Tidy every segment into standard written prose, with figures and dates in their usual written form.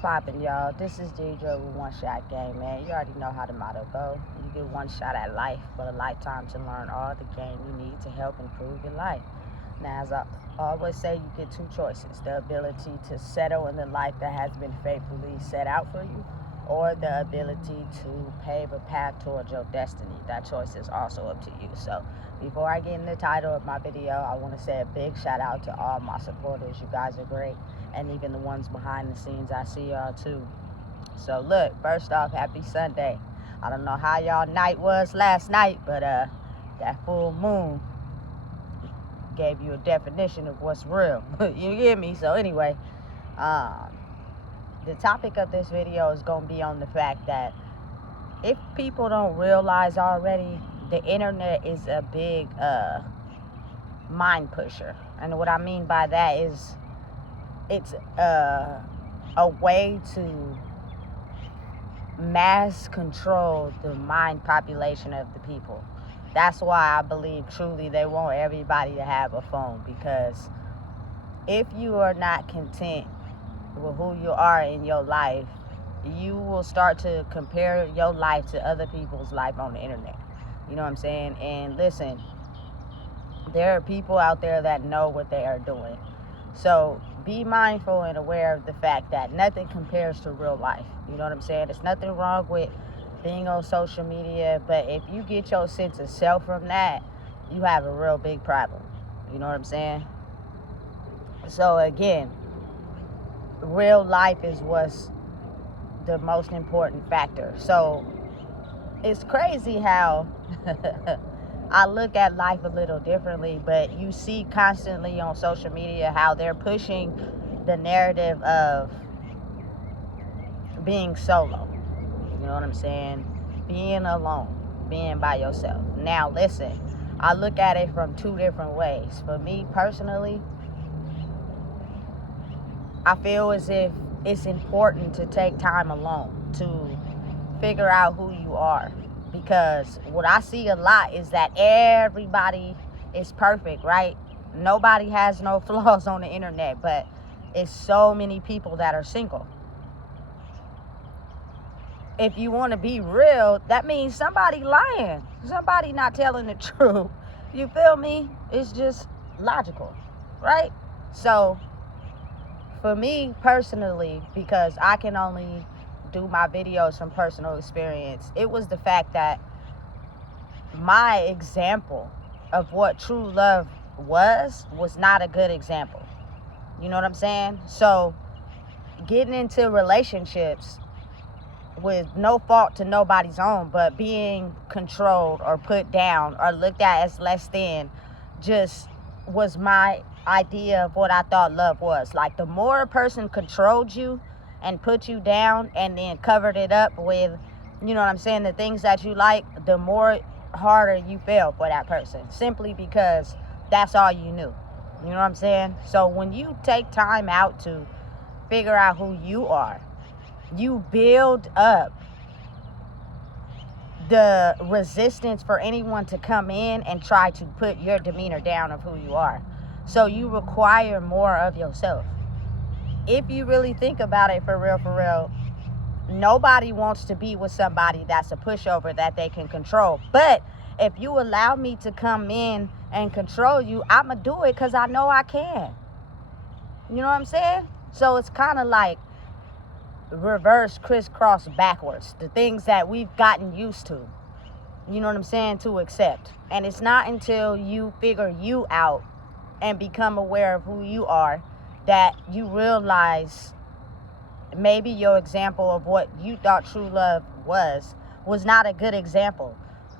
poppin', y'all? This is Deidre with One Shot Game, man. You already know how the motto go. You get one shot at life, but a lifetime to learn all the game you need to help improve your life. Now, as I always say, you get two choices: the ability to settle in the life that has been faithfully set out for you, or the ability to pave a path towards your destiny. That choice is also up to you. So before I get in the title of my video, I want to say a big shout out to all my supporters. You guys are great. And even the ones behind the scenes, I see y'all too. So look, first off, happy Sunday. I don't know how y'all night was last night, but that full moon gave you a definition of what's real. You get me? So anyway, the topic of this video is going to be on the fact that if people don't realize already, the internet is a big mind pusher. And what I mean by that is it's a way to mass control the mind population of the people. That's why I believe truly they want everybody to have a phone, because if you are not content with who you are in your life, you will start to compare your life to other people's life on the internet. You know what I'm saying? And listen, there are people out there that know what they are doing. So be mindful and aware of the fact that nothing compares to real life. You know what I'm saying? There's nothing wrong with being on social media, but if you get your sense of self from that, you have a real big problem. You know what I'm saying? So again, real life is what's the most important factor. So it's crazy how I look at life a little differently, but you see constantly on social media how they're pushing the narrative of being solo. You know what I'm saying? Being alone, being by yourself. Now listen, I look at it from two different ways. For me personally, I feel as if it's important to take time alone to figure out who you are. Because what I see a lot is that everybody is perfect, right? Nobody has no flaws on the internet, but it's so many people that are single. If you want to be real, that means somebody lying. Somebody not telling the truth. You feel me? It's just logical, right? So for me personally, because I can only do my videos from personal experience, it was the fact that my example of what true love was not a good example. You know what I'm saying? So getting into relationships with no fault to nobody's own, but being controlled or put down or looked at as less than, just was my idea of what I thought love was. Like, the more a person controlled you and put you down and then covered it up with, you know what I'm saying, the things that you like, the more harder you fell for that person, simply because that's all you knew. You know what I'm saying? So when you take time out to figure out who you are, you build up the resistance for anyone to come in and try to put your demeanor down of who you are. So you require more of yourself. If you really think about it for real, nobody wants to be with somebody that's a pushover that they can control. But if you allow me to come in and control you, I'ma do it because I know I can. You know what I'm saying? So it's kind of like reverse, crisscross, backwards. The things that we've gotten used to, you know what I'm saying, to accept. And it's not until you figure you out and become aware of who you are that you realize maybe your example of what you thought true love was not a good example.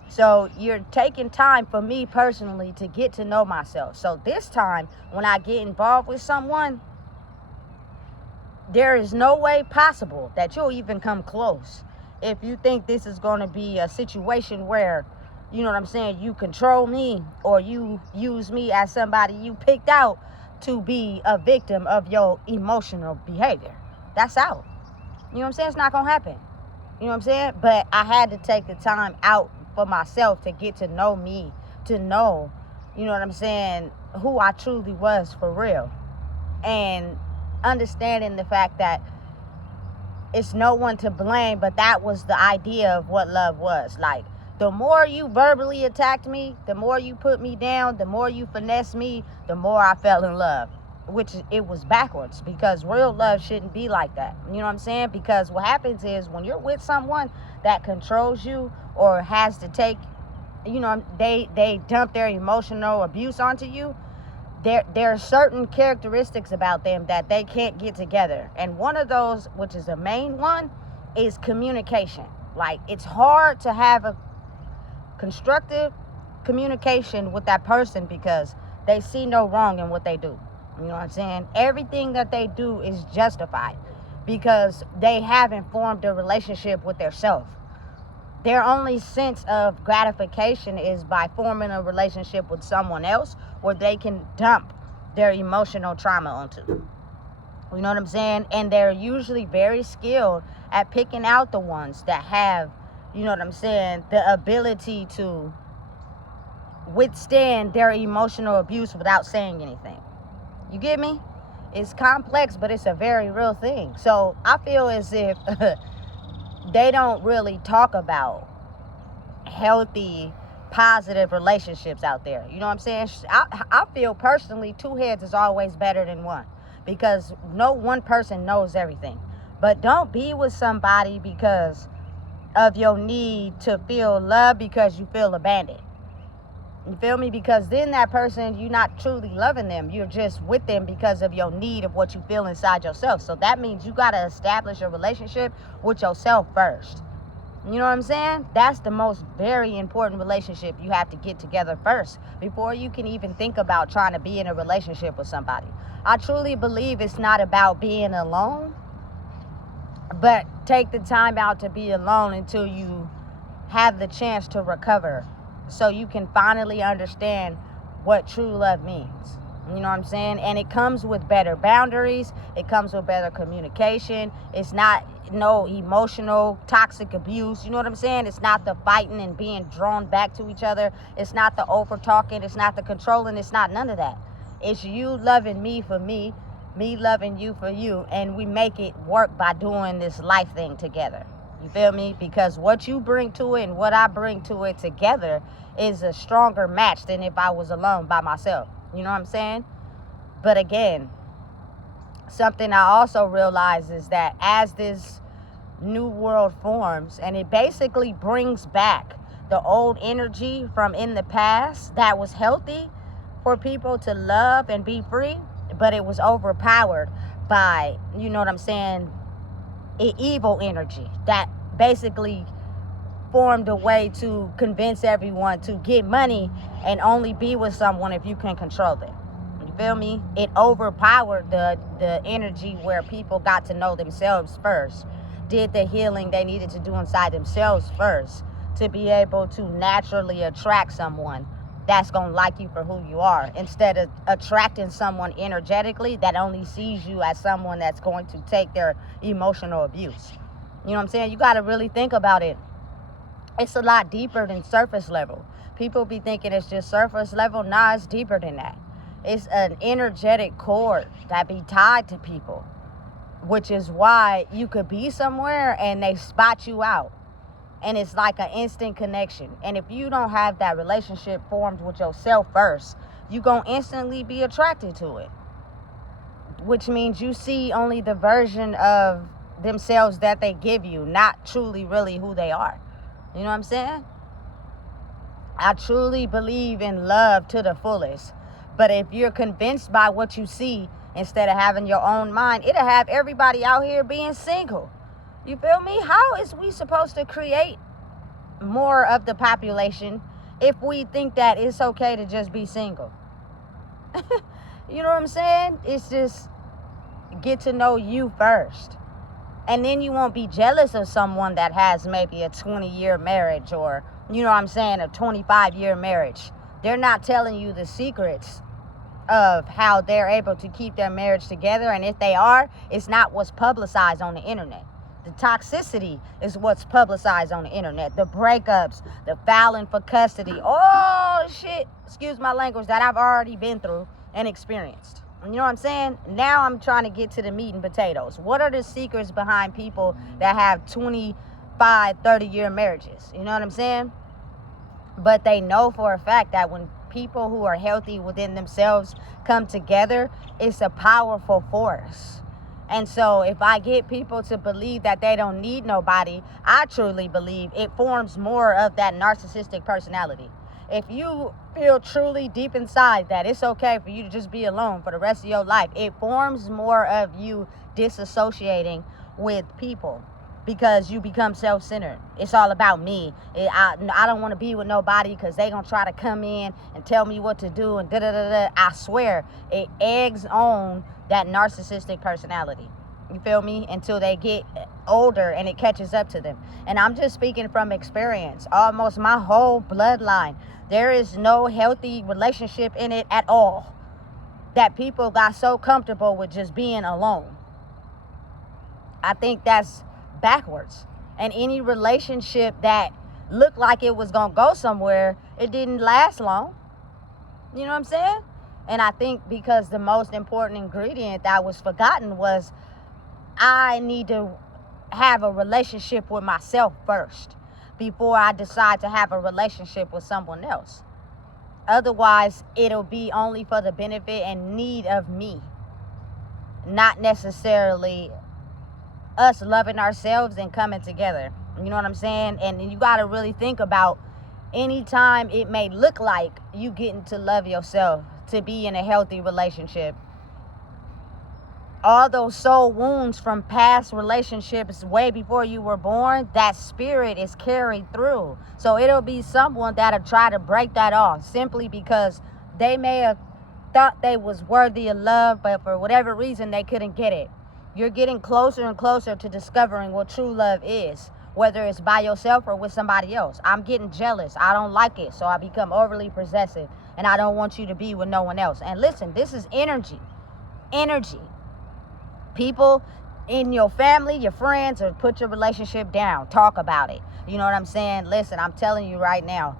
So you're taking time, for me personally, to get to know myself. So this time, when I get involved with someone, there is no way possible that you'll even come close if you think this is going to be a situation where, you know what I'm saying, you control me or you use me as somebody you picked out to be a victim of your emotional behavior. That's out. You know what I'm saying? It's not going to happen. You know what I'm saying? But I had to take the time out for myself to get to know me, to know, you know what I'm saying, who I truly was for real. And understanding the fact that it's no one to blame, but that was the idea of what love was. Like, the more you verbally attacked me, the more you put me down, the more you finessed me, the more I fell in love. Which it was backwards, because real love shouldn't be like that. You know what I'm saying? Because what happens is when you're with someone that controls you or has to take, you know, they dump their emotional abuse onto you, there are certain characteristics about them that they can't get together. And one of those, which is the main one, is communication. Like, it's hard to have a constructive communication with that person because they see no wrong in what they do. You know what I'm saying? Everything that they do is justified because they haven't formed a relationship with their self. Their only sense of gratification is by forming a relationship with someone else where they can dump their emotional trauma onto. You know what I'm saying? And they're usually very skilled at picking out the ones that have, you know what I'm saying, the ability to withstand their emotional abuse without saying anything. You get me? It's complex, but it's a very real thing. So I feel as if they don't really talk about healthy, positive relationships out there. You know what I'm saying? I feel personally 2 heads is always better than one, because no one person knows everything. But don't be with somebody because of your need to feel love because you feel abandoned. You feel me? Because then that person, you're not truly loving them. You're just with them because of your need of what you feel inside yourself. So that means you got to establish a relationship with yourself first. You know what I'm saying? That's the most very important relationship you have to get together first before you can even think about trying to be in a relationship with somebody. I truly believe it's not about being alone, but take the time out to be alone until you have the chance to recover, so you can finally understand what true love means. You know what I'm saying? And it comes with better boundaries. It comes with better communication. It's not no emotional toxic abuse. You know what I'm saying? It's not the fighting and being drawn back to each other. It's not the over talking. It's not the controlling. It's not none of that. It's you loving me for me loving you for you, and we make it work by doing this life thing together. You feel me? Because what you bring to it and what I bring to it together is a stronger match than if I was alone by myself. You know what I'm saying? But again, something I also realize is that as this new world forms, and it basically brings back the old energy from in the past that was healthy for people to love and be free, but it was overpowered by, you know what I'm saying, evil energy that basically formed a way to convince everyone to get money and only be with someone if you can control them. You feel me? It overpowered the energy where people got to know themselves first, did the healing they needed to do inside themselves first to be able to naturally attract someone that's going to like you for who you are, instead of attracting someone energetically that only sees you as someone that's going to take their emotional abuse. You know what I'm saying? You got to really think about it. It's a lot deeper than surface level. People be thinking it's just surface level. Nah, it's deeper than that. It's an energetic cord that be tied to people, which is why you could be somewhere and they spot you out. And it's like an instant connection. And if you don't have that relationship formed with yourself first, you're going to instantly be attracted to it. Which means you see only the version of themselves that they give you, not truly really who they are. You know what I'm saying? I truly believe in love to the fullest. But if you're convinced by what you see instead of having your own mind, it'll have everybody out here being single. You feel me? How is we supposed to create more of the population if we think that it's okay to just be single? You know what I'm saying? It's just get to know you first. And then you won't be jealous of someone that has maybe a 20-year marriage or, you know what I'm saying, a 25-year marriage. They're not telling you the secrets of how they're able to keep their marriage together. And if they are, it's not what's publicized on the internet. The toxicity is what's publicized on the internet. The breakups, the filing for custody, all shit, excuse my language, that I've already been through and experienced. You know what I'm saying? Now I'm trying to get to the meat and potatoes. What are the secrets behind people that have 25, 30-year marriages? You know what I'm saying? But they know for a fact that when people who are healthy within themselves come together, it's a powerful force. And so if I get people to believe that they don't need nobody, I truly believe it forms more of that narcissistic personality. If you feel truly deep inside that it's okay for you to just be alone for the rest of your life, it forms more of you disassociating with people because you become self-centered. It's all about me. I don't want to be with nobody because they gonna try to come in and tell me what to do and da-da-da-da. I swear, it eggs on that narcissistic personality. You feel me? Until they get older and it catches up to them. And I'm just speaking from experience. Almost my whole bloodline, there is no healthy relationship in it at all. That people got so comfortable with just being alone. I think that's backwards. And any relationship that looked like it was gonna go somewhere, it didn't last long. You know what I'm saying? And I think because the most important ingredient that was forgotten was I need to have a relationship with myself first before I decide to have a relationship with someone else. Otherwise, it'll be only for the benefit and need of me, not necessarily us loving ourselves and coming together. You know what I'm saying? And you got to really think about anytime it may look like you getting to love yourself, to be in a healthy relationship. All those soul wounds from past relationships way before you were born, that spirit is carried through. So it'll be someone that'll try to break that off simply because they may have thought they was worthy of love, but for whatever reason they couldn't get it. You're getting closer and closer to discovering what true love is, whether it's by yourself or with somebody else. I'm getting jealous. I don't like it, so I become overly possessive, and I don't want you to be with no one else. And listen, this is energy. Energy. People in your family, your friends, or put your relationship down. Talk about it. You know what I'm saying? Listen, I'm telling you right now,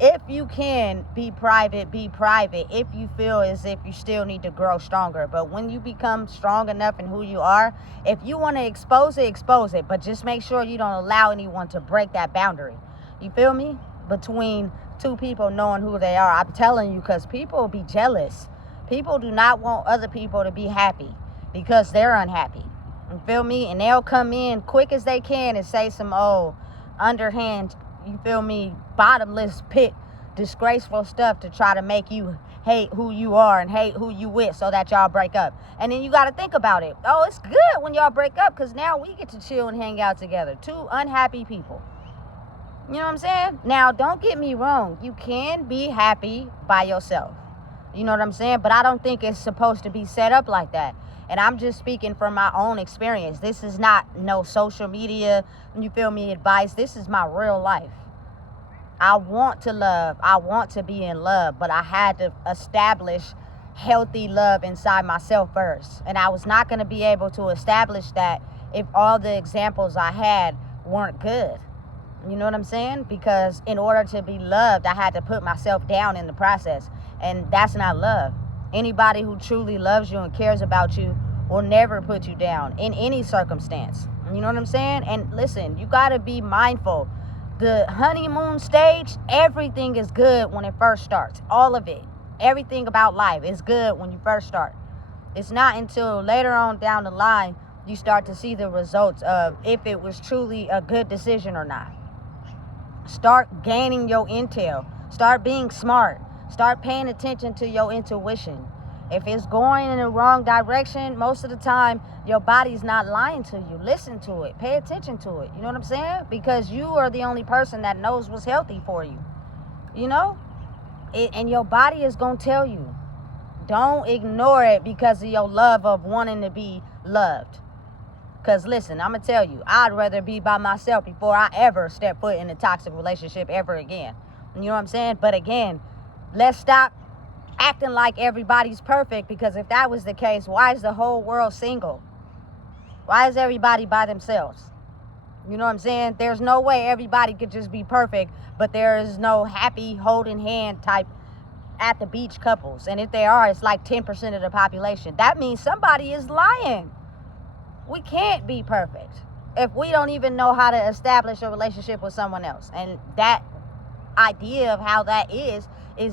if you can be private, if you feel as if you still need to grow stronger. But when you become strong enough in who you are, if you want to expose it, but just make sure you don't allow anyone to break that boundary. You feel me? Between two people knowing who they are. I'm telling you, because people be jealous. People do not want other people to be happy because they're unhappy. You feel me? And they'll come in quick as they can and say some underhand, you feel me, bottomless pit, disgraceful stuff to try to make you hate who you are and hate who you with so that y'all break up. And then you got to think about it. Oh, it's good when y'all break up because now we get to chill and hang out together. Two unhappy people. You know what I'm saying? Now, don't get me wrong. You can be happy by yourself. You know what I'm saying? But I don't think it's supposed to be set up like that. And I'm just speaking from my own experience. This is not no social media, you feel me, advice. This is my real life. I want to love. I want to be in love. But I had to establish healthy love inside myself first. And I was not going to be able to establish that if all the examples I had weren't good. You know what I'm saying? Because in order to be loved, I had to put myself down in the process. And that's not love. Anybody who truly loves you and cares about you will never put you down in any circumstance. You know what I'm saying? And listen, you got to be mindful. The honeymoon stage, everything is good when it first starts. All of it. Everything about life is good when you first start. It's not until later on down the line you start to see the results of if it was truly a good decision or not. Start gaining your intel. Start being smart. Start paying attention to your intuition. If it's going in the wrong direction, most of the time, your body's not lying to you. Listen to it. Pay attention to it. You know what I'm saying? Because you are the only person that knows what's healthy for you. You know? And your body is going to tell you. Don't ignore it because of your love of wanting to be loved. Because listen, I'm going to tell you, I'd rather be by myself before I ever step foot in a toxic relationship ever again. You know what I'm saying? But again, let's stop acting like everybody's perfect, because if that was the case, why is the whole world single? Why is everybody by themselves? You know what I'm saying? There's no way everybody could just be perfect, but there is no happy holding hand type at the beach couples. And if they are, it's like 10% of the population. That means somebody is lying. We can't be perfect if we don't even know how to establish a relationship with someone else. And that idea of how that is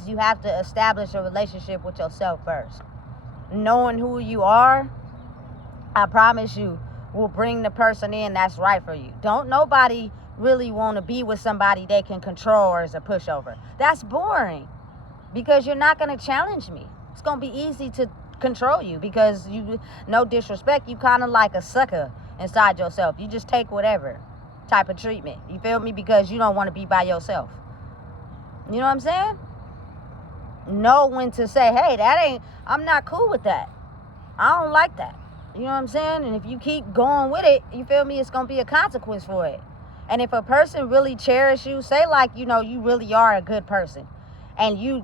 you have to establish a relationship with yourself first. Knowing who you are, I promise you, will bring the person in that's right for you. Don't nobody really want to be with somebody they can control or is a pushover. That's boring, because you're not going to challenge me. It's going to be easy to control you because you, no disrespect, you kind of like a sucker inside yourself. You just take whatever type of treatment. You feel me? Because you don't want to be by yourself. You know what I'm saying? Know when to say, hey, I'm not cool with that. I don't like that. You know what I'm saying? And if you keep going with it, you feel me, it's going to be a consequence for it. And if a person really cherishes you, say like, you know, you really are a good person, and you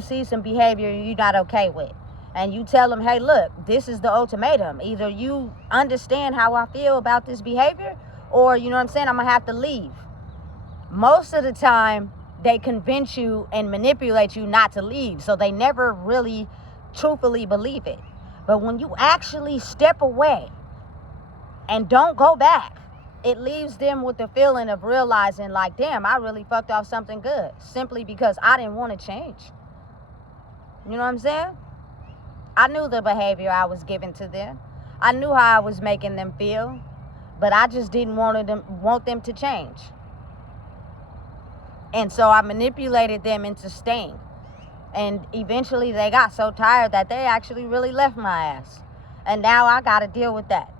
see some behavior you're not okay with, and you tell them, hey, look, this is the ultimatum. Either you understand how I feel about this behavior, or, you know what I'm saying, I'm going to have to leave. Most of the time, they convince you and manipulate you not to leave. So they never really truthfully believe it. But when you actually step away and don't go back, it leaves them with the feeling of realizing like, damn, I really fucked off something good simply because I didn't want to change. You know what I'm saying? I knew the behavior I was giving to them. I knew how I was making them feel, but I just didn't want them to change. And so I manipulated them into staying. And eventually they got so tired that they actually really left my ass. And now I got to deal with that.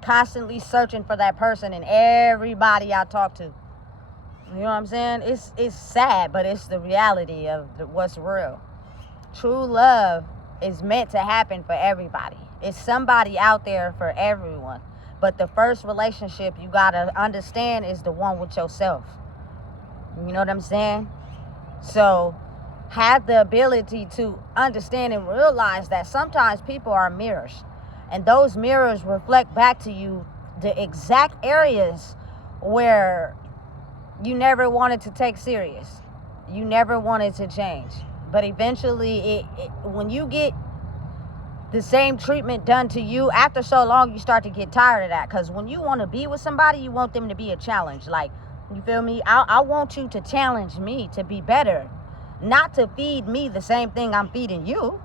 Constantly searching for that person in everybody I talk to. You know what I'm saying? It's sad, but it's the reality of what's real. True love is meant to happen for everybody. It's somebody out there for everyone. But the first relationship you got to understand is the one with yourself. You know what I'm saying? So have the ability to understand and realize that sometimes people are mirrors, and those mirrors reflect back to you the exact areas where you never wanted to take serious. You never wanted to change. But eventually, when you get the same treatment done to you, after so long, you start to get tired of that. Because when you want to be with somebody, you want them to be a challenge. Like, you feel me? I want you to challenge me to be better, not to feed me the same thing I'm feeding you.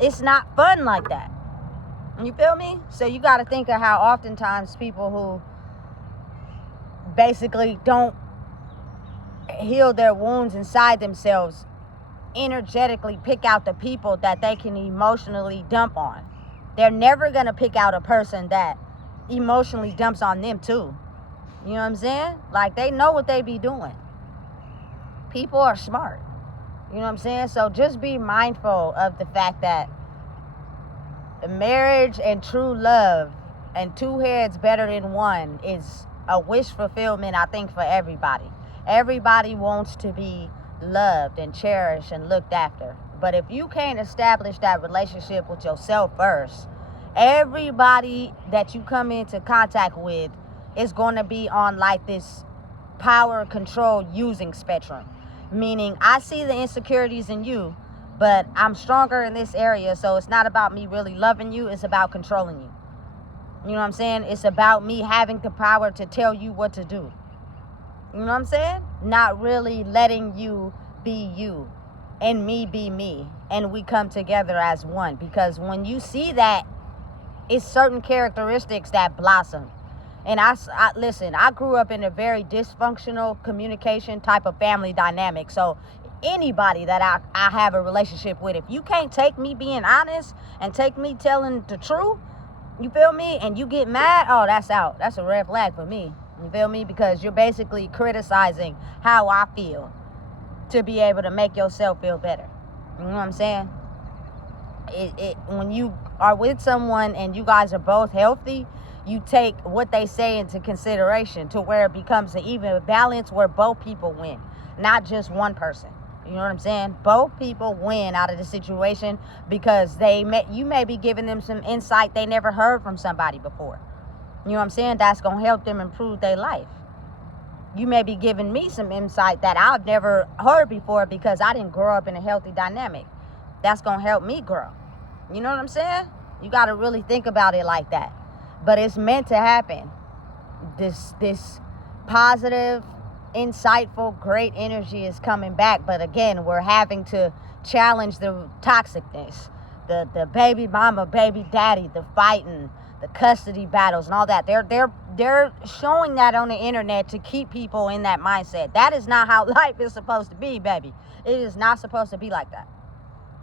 It's not fun like that. You feel me? So you got to think of how oftentimes people who basically don't heal their wounds inside themselves energetically pick out the people that they can emotionally dump on. They're never going to pick out a person that emotionally dumps on them too. You know what I'm saying? Like, they know what they be doing. People are smart. You know what I'm saying? So just be mindful of the fact that marriage and true love and two heads better than one is a wish fulfillment, I think, for everybody. Everybody wants to be loved and cherished and looked after. But if you can't establish that relationship with yourself first, everybody that you come into contact with is going to be on like this power control using spectrum. Meaning, I see the insecurities in you, but I'm stronger in this area, so it's not about me really loving you, it's about controlling you. You know what I'm saying? It's about me having the power to tell you what to do. You know what I'm saying? Not really letting you be you and me be me, and we come together as one. Because when you see that, it's certain characteristics that blossom. And I listen, I grew up in a very dysfunctional communication type of family dynamic. So anybody that I have a relationship with, if you can't take me being honest and take me telling the truth, you feel me, and you get mad, oh, that's out. That's a red flag for me. You feel me? Because you're basically criticizing how I feel to be able to make yourself feel better. You know what I'm saying? When you are with someone and you guys are both healthy, you take what they say into consideration to where it becomes an even balance where both people win, not just one person. You know what I'm saying? Both people win out of the situation because you may be giving them some insight they never heard from somebody before. You know what I'm saying? That's going to help them improve their life. you may be giving me some insight that I've never heard before because I didn't grow up in a healthy dynamic. That's going to help me grow. You know what I'm saying? You got to really think about it like that. But it's meant to happen. This positive, insightful, great energy is coming back. But again, we're having to challenge the toxicness, the baby mama, baby daddy, the fighting, the custody battles and all that. They're showing that on the internet to keep people in that mindset. That is not how life is supposed to be, baby. It is not supposed to be like that.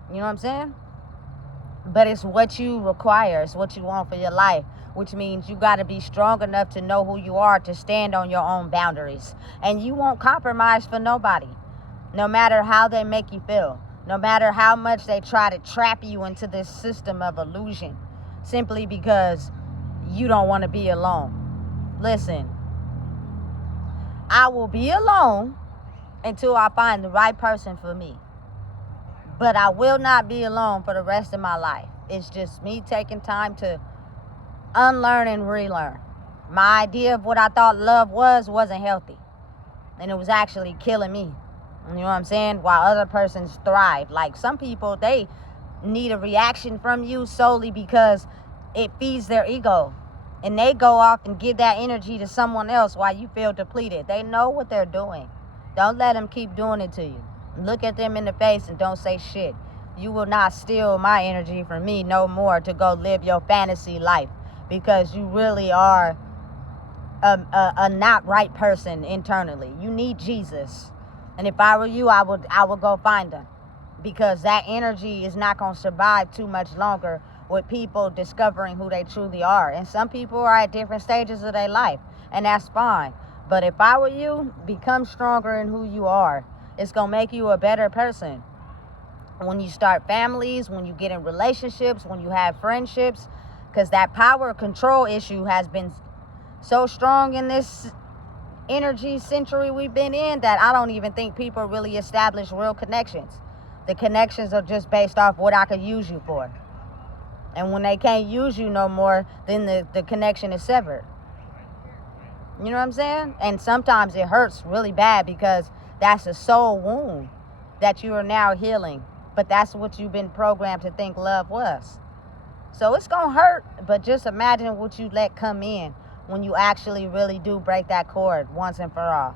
You know what I'm saying? But it's what you require. It's what you want for your life, which means you got to be strong enough to know who you are, to stand on your own boundaries. And you won't compromise for nobody, no matter how they make you feel, no matter how much they try to trap you into this system of illusion, simply because you don't want to be alone. Listen, I will be alone until I find the right person for me. But I will not be alone for the rest of my life. It's just me taking time to unlearn and relearn. My idea of what I thought love wasn't healthy. And it was actually killing me. You know what I'm saying? While other persons thrive. Like some people, they need a reaction from you solely because it feeds their ego. And they go off and give that energy to someone else while you feel depleted. They know what they're doing. Don't let them keep doing it to you. Look at them in the face and don't say shit. You will not steal my energy from me no more to go live your fantasy life, because you really are a not right person internally. You need Jesus. And if I were you, I would go find him, because that energy is not going to survive too much longer with people discovering who they truly are. And some people are at different stages of their life, and that's fine. But if I were you, become stronger in who you are. It's going to make you a better person. When you start families, when you get in relationships, when you have friendships, because that power control issue has been so strong in this energy century we've been in that I don't even think people really establish real connections. The connections are just based off what I could use you for. And when they can't use you no more, then the connection is severed. You know what I'm saying? And sometimes it hurts really bad because that's a soul wound that you are now healing. But that's what you've been programmed to think love was. So it's going to hurt, but just imagine what you let come in when you actually really do break that cord once and for all.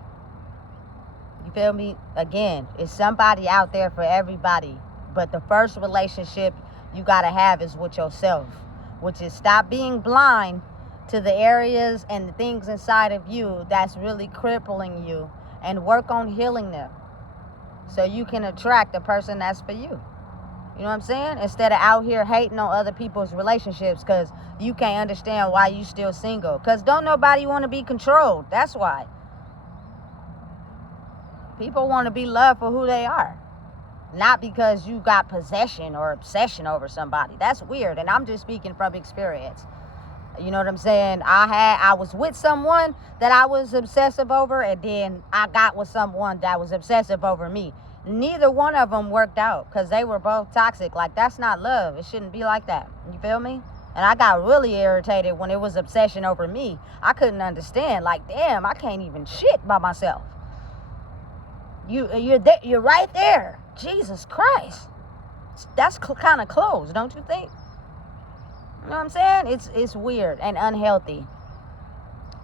You feel me? Again, it's somebody out there for everybody. But the first relationship you got to have is with yourself, which is stop being blind to the areas and the things inside of you that's really crippling you, and work on healing them so you can attract the person that's for you. You know what I'm saying? Instead of out here hating on other people's relationships because you can't understand why you still single. Because don't nobody want to be controlled. That's why. People want to be loved for who they are, not because you got possession or obsession over somebody. That's weird, and I'm just speaking from experience. You know what I'm saying? I was with someone that I was obsessive over, and then I got with someone that was obsessive over me. Neither one of them worked out because they were both toxic. Like, that's not love. It shouldn't be like that. You feel me? And I got really irritated when it was obsession over me. I couldn't understand. Like, damn, I can't even shit by myself. You're right there. Jesus Christ. That's kind of close, don't you think? You know what I'm saying? It's weird and unhealthy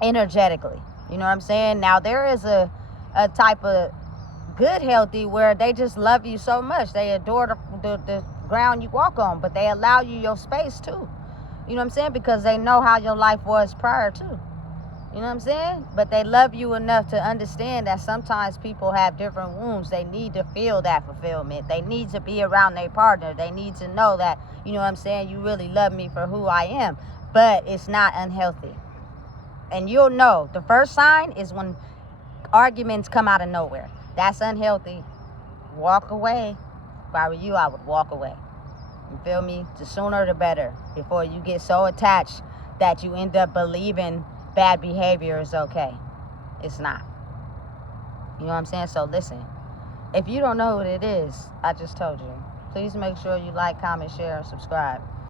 energetically. You know what I'm saying? Now, there is a type of good healthy where they just love you so much. They adore the ground you walk on, but they allow you your space too. You know what I'm saying? Because they know how your life was prior to. You know what I'm saying? But they love you enough to understand that sometimes people have different wounds. They need to feel that fulfillment. They need to be around their partner. They need to know that, you know what I'm saying, you really love me for who I am. But it's not unhealthy. And you'll know. The first sign is when arguments come out of nowhere. That's unhealthy. Walk away. If I were you, I would walk away. You feel me? The sooner the better. Before you get so attached that you end up believing bad behavior is okay. It's not. You know what I'm saying? So listen, if you don't know what it is, I just told you. Please make sure you like, comment, share, and subscribe.